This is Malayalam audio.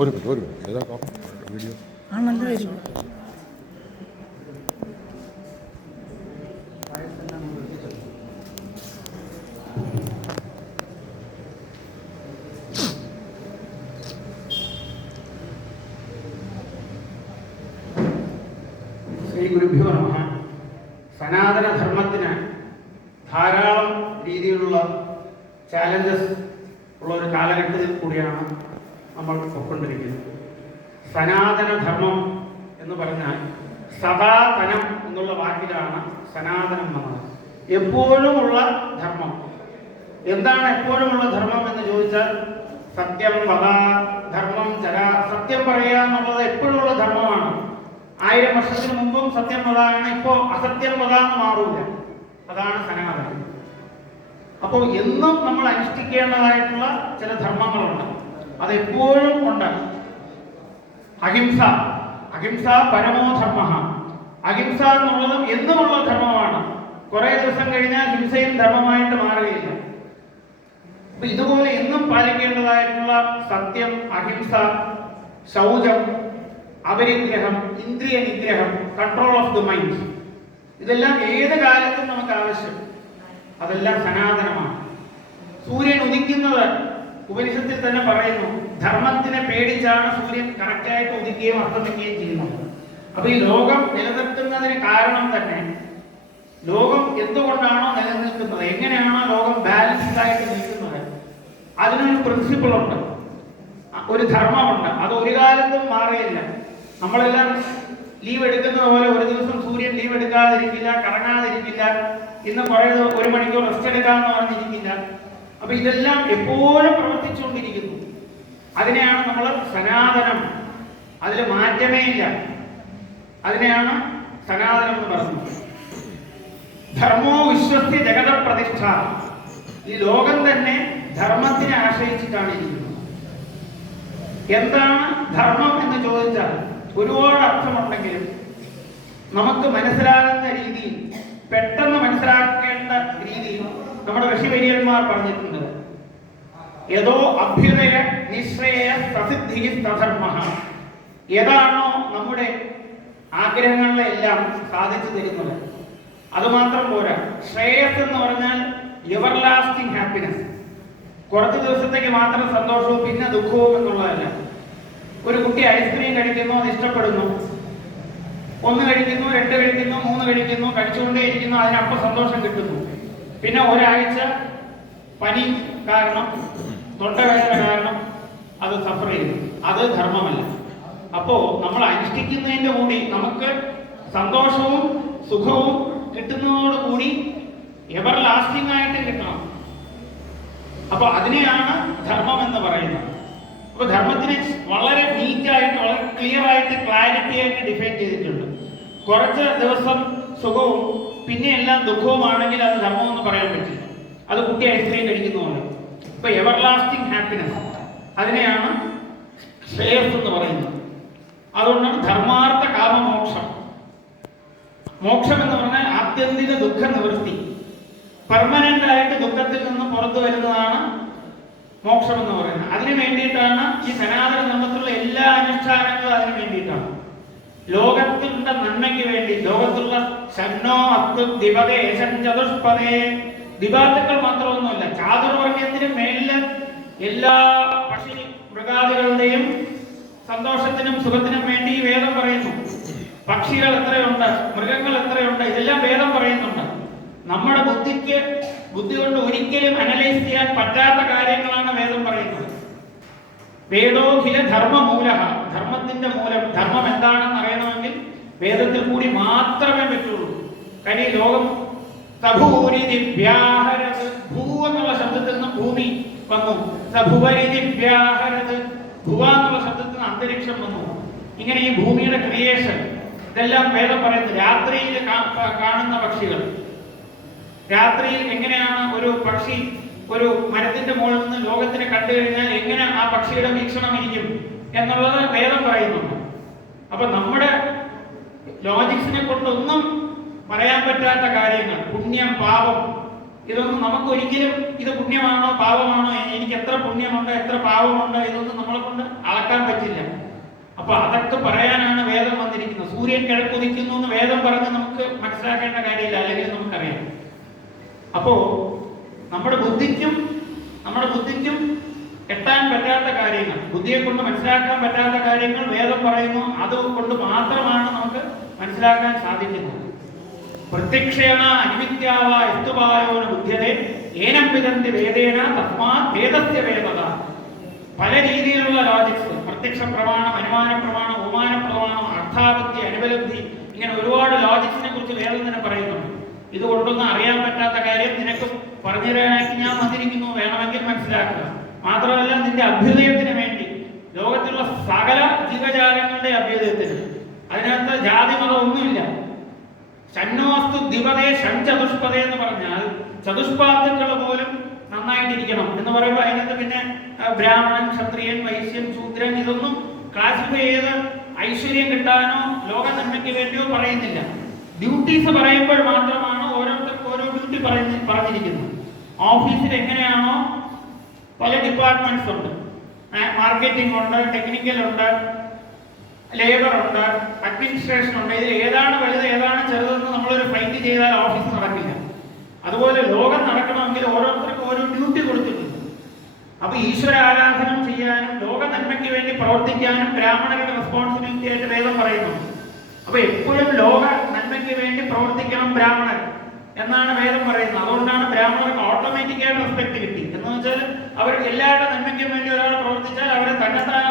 ഒരു മിനിറ്റ് ഏതാ വീഡിയോ ആ നല്ല വരും. ശ്രീ ഗുരുഭ്യോ നമഃ. സനാതനധർമ്മത്തിന് ധാരാളം രീതിയിലുള്ള ചാലഞ്ചസ് ഉള്ള ഒരു കാലഘട്ടത്തിൽ കൂടിയാണ് നമ്മൾ പൊയ്ക്കൊണ്ടിരിക്കുന്നത്. സനാതനധർമ്മം എന്ന് പറഞ്ഞാൽ സദാതനം എന്നുള്ള വാക്കിലാണ് സനാതനം എന്നത്. എപ്പോഴുമുള്ള ധർമ്മം. എന്താണ് എപ്പോഴുമുള്ള ധർമ്മം എന്ന് ചോദിച്ചാൽ സത്യം വദ, ധർമ്മം ചര. സത്യം പറയുക എന്നുള്ളത് എപ്പോഴുമുള്ള ധർമ്മമാണ്. 1000 വർഷത്തിന് മുമ്പും സത്യം വദാണ്, ഇപ്പോ അസത്യം വദാന്ന് മാറൂല. അതാണ് സനാതനം. അപ്പോൾ എന്നും നമ്മൾ അനുഷ്ഠിക്കേണ്ടതായിട്ടുള്ള ചില ധർമ്മങ്ങളുണ്ട്, അതെപ്പോഴും ഉണ്ട്. അഹിംസ, അഹിംസ പരമോ ധർമ്മ. അഹിംസ എന്നുള്ളതും എന്നുമുള്ള ധർമ്മമാണ്. കുറെ ദിവസം കഴിഞ്ഞാൽ ഹിംസയും ധർമ്മമായിട്ട് മാറുകയില്ല. അപ്പൊ ഇതുപോലെ എന്നും പാലിക്കേണ്ടതായിട്ടുള്ള സത്യം, അഹിംസ, ശൗചം, അപരിഗ്രഹം, ഇന്ദ്രിയ നിഗ്രഹം, കൺട്രോൾ ഓഫ് ദി മൈൻഡ്, ഇതെല്ലാം ഏത് കാലത്തും നമുക്ക് ആവശ്യം. അതെല്ലാം സനാതനമാണ്. സൂര്യൻ ഉദിക്കുന്നത് ഉപനിഷത്തിൽ തന്നെ പറയുന്നു, ധർമ്മത്തിനെ പേടിച്ചാണ് സൂര്യൻ കറക്റ്റായിട്ട് ഉദിക്കുകയും അസ്തമിക്കുകയും ചെയ്യുന്നത്. അപ്പൊ ഈ ലോകം നിലനിൽക്കുന്നതിന് കാരണം തന്നെ, ലോകം എന്തുകൊണ്ടാണോ നിലനിൽക്കുന്നത്, എങ്ങനെയാണോ ലോകം ബാലൻസ്ഡ് ആയിട്ട് നിൽക്കുന്നത്, അതിനൊരു പ്രിൻസിപ്പിൾ ഉണ്ട്, ഒരു ധർമ്മമുണ്ട്. അത് ഒരു കാലത്തും മാറിയില്ല. നമ്മളെല്ലാം ലീവ് എടുക്കുന്നത് പോലെ ഒരു ദിവസം സൂര്യൻ ലീവ് എടുക്കാതിരിക്കില്ല, കറങ്ങാതിരിക്കില്ല, ഇന്ന് കുറേ 1 മണിക്കൂർ റെസ്റ്റ് എടുക്കാമെന്ന് പറഞ്ഞിരിക്കില്ല. അപ്പൊ ഇതെല്ലാം എപ്പോഴും പ്രവർത്തിച്ചുകൊണ്ടിരിക്കുന്നു. അതിനെയാണ് നമ്മൾ സനാതനം, അതിൽ മാറ്റമേ ഇല്ല, അതിനെയാണ് സനാതനം എന്ന് പറയുന്നത്. ധർമ്മോ വിശ്വസ്യ ജഗത പ്രതിഷ്ഠ. ഈ ലോകം തന്നെ ധർമ്മത്തിനെ ആശ്രയിച്ചിട്ടാണ് ഇരിക്കുന്നത്. എന്താണ് ധർമ്മം എന്ന് ചോദിച്ചാൽ ഒരുപാട് അർത്ഥമുണ്ടെങ്കിലും നമുക്ക് മനസ്സിലാകുന്ന രീതിയിൽ, പെട്ടെന്ന് മനസ്സിലാക്കേണ്ട രീതിയിൽ നമ്മുടെ ഋഷിവര്യന്മാർ പറഞ്ഞിട്ടുണ്ട്. ഏതോ അഭ്യുദയ നിശ്രയ പ്രസിദ്ധി സധർമ്മ. ഏതാണോ നമ്മുടെ ആഗ്രഹങ്ങളിലെല്ലാം സാധിച്ചു തരുന്നത്, അതുമാത്രം പോരാ. ശ്രേയസ് എന്ന് പറഞ്ഞാൽ എവർ ലാസ്റ്റിംഗ് ഹാപ്പിനെസ്. കുറച്ച് ദിവസത്തേക്ക് മാത്രം സന്തോഷവും പിന്നെ ദുഃഖവും എന്നുള്ളതല്ല. ഒരു കുട്ടി ഐസ്ക്രീം കഴിക്കുന്നു, അത് ഇഷ്ടപ്പെടുന്നു, 1 കഴിക്കുന്നു, 2 കഴിക്കുന്നു, 3 കഴിക്കുന്നു, കഴിച്ചുകൊണ്ടേയിരിക്കുന്നു, അതിനപ്പം സന്തോഷം കിട്ടുന്നു. പിന്നെ ഒരാഴ്ച പനി കാരണം, തൊണ്ടവേദന കാരണം അത് സഫർ ചെയ്യുന്നു. അത് ധർമ്മമല്ല. അപ്പോ നമ്മൾ അനുഷ്ഠിക്കുന്നതിന്റെ കൂടി നമുക്ക് സന്തോഷവും സുഖവും കിട്ടുന്നതോടുകൂടി എവർ ലാസ്റ്റിംഗ് ആയിട്ട് കിട്ടണം. അപ്പൊ അതിനെയാണ് ധർമ്മം എന്ന് പറയുന്നത്. അപ്പൊ ധർമ്മത്തിനെ വളരെ നീറ്റായിട്ട്, വളരെ ക്ലിയർ ആയിട്ട്, ക്ലാരിറ്റി ആയിട്ട് ഡിഫൈൻ ചെയ്തിട്ടുണ്ട്. കുറച്ച് ദിവസം സുഖവും പിന്നെ എല്ലാം ദുഃഖവുമാണെങ്കിൽ അത് ധർമ്മം എന്ന് പറയാൻ പറ്റില്ല. അത് കുട്ടി ഐസ്ക്രീം കഴിക്കുന്നതാണ്. ഇപ്പൊ എവർ ലാസ്റ്റിംഗ് ഹാപ്പിനെസ്, അതിനെയാണ് ശ്രേയസ് എന്ന് പറയുന്നത്. അതുകൊണ്ടാണ് ധർമാർത്ഥ കാമമോക്ഷം. മോക്ഷം എന്ന് പറഞ്ഞാൽ ആത്യന്തിക ദുഃഖ നിവൃത്തി. പെർമനന്റ് ആയിട്ട് ദുഃഖത്തിൽ നിന്ന് പുറത്തു വരുന്നതാണ് മോക്ഷം എന്ന് പറയുന്നത്. അതിനു വേണ്ടിയിട്ടാണ് ഈ സനാതന ധർമ്മത്തിലുള്ള എല്ലാ അനുഷ്ഠാനങ്ങളും. അതിനു വേണ്ടിയിട്ടാണ്, ലോകത്തിന്റെ നന്മയ്ക്ക് വേണ്ടി. ലോകത്തുള്ള ശന്നോ അത്തു ദിപദേ ചതുഷ്പദേ, ദിപാത്തുക്കൾ മാത്രമൊന്നുമില്ല, ചാതുർവർണ്ണയത്തിനും മേലില് എല്ലാ പക്ഷി മൃഗാദികളുടെയും സന്തോഷത്തിനും സുഖത്തിനും വേണ്ടി ഈ വേദം പറയുന്നു. പക്ഷികൾ എത്രയുണ്ട്, മൃഗങ്ങൾ എത്രയുണ്ട്, ഇതെല്ലാം വേദം പറയുന്നുണ്ട്. നമ്മുടെ ബുദ്ധി കൊണ്ട് ഒരിക്കലും അനലൈസ് ചെയ്യാൻ പറ്റാത്ത കാര്യങ്ങളാണ് വേദം പറയുന്നത്. വേദോഖില ധർമ്മമൂല. ധർമ്മത്തിന്റെ മൂലം, ധർമ്മം എന്താണെന്ന് അറിയണമെങ്കിൽ വേദത്തിൽ കൂടി മാത്രമേ പറ്റുള്ളൂ. കാര്യം ലോകം സഭൂരി ദിവ്യാഹരത്, ഭൂ എന്നുള്ള ശബ്ദത്തിൽ നിന്ന് ഭൂമി വന്നു. സഭുവരി ദിവ്യാഹരത്, ഭുവ എന്നുള്ള ശബ്ദത്തിൽ നിന്ന് അന്തരീക്ഷം വന്നു. ഇങ്ങനെ ഈ ഭൂമിയുടെ ക്രിയേഷൻ ഇതെല്ലാം വേദം പറയുന്നത്. രാത്രിയിൽ കാണുന്ന പക്ഷികൾ, രാത്രിയിൽ എങ്ങനെയാണ് ഒരു പക്ഷി ഒരു മരത്തിന്റെ മുകളിൽ നിന്ന് ലോകത്തിനെ കണ്ടു കഴിഞ്ഞാൽ എങ്ങനെ ആ പക്ഷിയുടെ വീക്ഷണം ഇരിക്കും എന്നുള്ളത് വേദം പറയുന്നുണ്ട്. അപ്പൊ നമ്മുടെ ലോജിക്സിനെ കൊണ്ടൊന്നും പറയാൻ പറ്റാത്ത കാര്യങ്ങൾ, പുണ്യം പാപം, ഇതൊന്നും നമുക്ക് ഒരിക്കലും ഇത് പുണ്യമാണോ പാപമാണോ, എനിക്ക് എത്ര പുണ്യമുണ്ട് എത്ര പാപമുണ്ട്, ഇതൊന്നും നമ്മളെ കൊണ്ട് അളക്കാൻ പറ്റില്ല. അപ്പൊ അതൊക്കെ പറയാനാണ് വേദം വന്നിരിക്കുന്നത്. സൂര്യൻ കിഴക്കുദിക്കുന്നു എന്ന് വേദം പറഞ്ഞ് നമുക്ക് മനസ്സിലാക്കേണ്ട കാര്യമില്ല, അല്ലെങ്കിൽ നമുക്കറിയാം. അപ്പോ നമ്മുടെ ബുദ്ധിക്കും എത്താൻ പറ്റാത്ത കാര്യങ്ങൾ, ബുദ്ധിയെ കൊണ്ട് മനസ്സിലാക്കാൻ പറ്റാത്ത കാര്യങ്ങൾ വേദം പറയുന്നു. അതുകൊണ്ട് മാത്രമാണ് നമുക്ക് മനസ്സിലാക്കാൻ സാധിക്കുന്നത്. പ്രത്യക്ഷേണ അനിമിത്യാവ എസ്തുപായോന ബുദ്ധ്യതേ ഏനം വിദന്തി വേദേന തസ്മാത് വേദസ്യ വേദത. പല രീതിയിലുള്ള ലോജിക്സ്, പ്രത്യക്ഷ പ്രമാണം, അനുമാന പ്രമാണം, ഉപമാന പ്രമാണം, അർത്ഥാപത്തി, അനുപലബ്ധി, ഇങ്ങനെ ഒരുപാട് ലോജിക്സിനെ കുറിച്ച് വേദം തന്നെ പറയുന്നുണ്ട്. ഇതുകൊണ്ടൊന്നും അറിയാൻ പറ്റാത്ത കാര്യം നിനക്ക് പറഞ്ഞു തരാനായിട്ട് ഞാൻ വന്നിരിക്കുന്നു, വേണമെങ്കിൽ മനസ്സിലാക്കുക. മാത്രമല്ല നിന്റെ അഭ്യുദയത്തിന് വേണ്ടി, ലോകത്തിലുള്ള സകല ജീവജാലങ്ങളുടെ അഭ്യുദയത്തിന്, അതിനകത്ത് ജാതി മതം ഒന്നുമില്ല. ഷണ്ണോസ്തു ദ്വിപദേ ഷൺചതുഷ്പദേ എന്ന് പറഞ്ഞാൽ ചതുഷ്പാദുക്കൾ പോലും നന്നായിട്ടിരിക്കണം എന്ന് പറയുമ്പോൾ അതിനകത്ത് പിന്നെ ബ്രാഹ്മണൻ, ക്ഷത്രിയൻ, വൈശ്യൻ, ശൂദ്രൻ ഇതൊന്നും ക്ലാസിഫൈ ചെയ്ത് ഐശ്വര്യം കിട്ടാനോ ലോക നന്മയ്ക്ക് വേണ്ടിയോ പറയുന്നില്ല. ഡ്യൂട്ടീസ് പറയുമ്പോൾ മാത്രമാണ് ഓരോരുത്തർക്കും ഓരോ ഡ്യൂട്ടി പറഞ്ഞിരിക്കുന്നത്. ഓഫീസിൽ എങ്ങനെയാണോ പല ഡിപ്പാർട്ട്മെന്റ്സ് ഉണ്ട്, മാർക്കറ്റിംഗ് ഉണ്ട്, ടെക്നിക്കൽ ഉണ്ട്, ലേബർ ഉണ്ട്, അഡ്മിനിസ്ട്രേഷൻ ഉണ്ട്. ഇതിൽ ഏതാണ് വലുത് ഏതാണ് ചെറുതെന്ന് നമ്മളൊരു ഫൈറ്റ് ചെയ്താൽ ഓഫീസ് നടക്കില്ല. അതുപോലെ ലോകം നടക്കണമെങ്കിൽ ഓരോരുത്തർക്കും ഓരോ ഡ്യൂട്ടി കൊടുത്തിട്ടുണ്ട്. അപ്പൊ ഈശ്വര ആരാധനം ചെയ്യാനും ലോക നന്മയ്ക്ക് വേണ്ടി പ്രവർത്തിക്കാനും ബ്രാഹ്മണരുടെ റെസ്പോൺസിബിലിറ്റി ആയിട്ട് വേദം പറയുന്നു. അപ്പൊ എപ്പോഴും ലോക നന്മയ്ക്ക് വേണ്ടി പ്രവർത്തിക്കണം ബ്രാഹ്മണർ എന്നാണ് വേദം പറയുന്നത്. അതുകൊണ്ടാണ് ബ്രാഹ്മണർക്ക് ഓട്ടോമാറ്റിക്കായിട്ട് റെസ്പെക്ട് കിട്ടി. എന്ന് വെച്ചാൽ അവർ എല്ലാവരുടെ നന്മയ്ക്കും വേണ്ടി ഒരാൾ പ്രവർത്തിച്ചാൽ അവരെ തന്നെത്താൻ